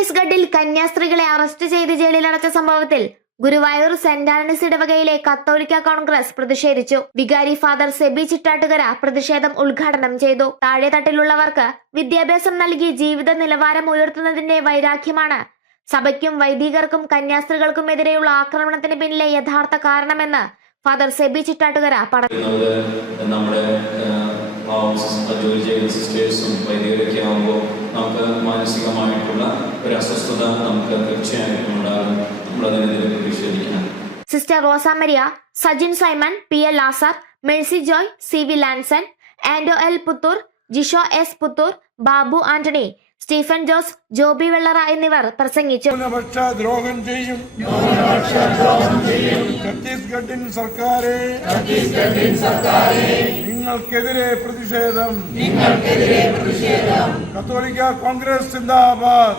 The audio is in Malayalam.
കന്യാസ്ത്രീകളെ അറസ്റ്റ് ചെയ്ത് ജയിലിലടച്ച സംഭവത്തിൽ ഗുരുവായൂർ സെന്റ് ആന്റണീസ് ഇടവകയിലെ കത്തോലിക്ക കോൺഗ്രസ് പ്രതിഷേധിച്ചു. വികാരി ഫാദർ സെബി ചിറ്റാട്ടുകര പ്രതിഷേധം ഉദ്ഘാടനം ചെയ്തു. താഴെത്തട്ടിലുള്ളവർക്ക് വിദ്യാഭ്യാസം നൽകി ജീവിത നിലവാരം ഉയർത്തുന്നതിന്റെ വൈരാഗ്യമാണ്. സഭയ്ക്കും വൈദികർക്കും കന്യാസ്ത്രീകൾക്കും എതിരെയുള്ള ആക്രമണത്തിന് പിന്നിലെ യഥാർത്ഥ കാരണമെന്ന് ഫാദർ സെബി ചിറ്റാട്ടുകര പറഞ്ഞു നമ്മുടെ ജോലി ചെയ്യുന്ന സിസ്റ്റേഴ്സും വൈദികരൊക്കെ ആകുമ്പോൾ നമുക്ക് മാനസികമായിട്ടുള്ള ഒരു അസ്വസ്ഥത നമുക്ക് തീർച്ചയായിട്ടും ഉണ്ടാകും. നമ്മളതിനെതിരെ പ്രതിഷേധിക്കണം sister Rosamaria Sajin Simon P L Lazar Mercy Joy C V Lanson Ando L Puthur Jisho S Puthur Babu Antony Stephen Jose Joby Vellara എന്നിവർ പ്രസംഗിച്ചു. ദ്രോഹം ചെയ്യും. ഛത്തീസ്ഗഡിൻ സർക്കാരെ. നിങ്ങൾക്കെതിരെ പ്രതിഷേധം. കത്തോലിക്ക കോൺഗ്രസ് സിന്ദാബാദ്.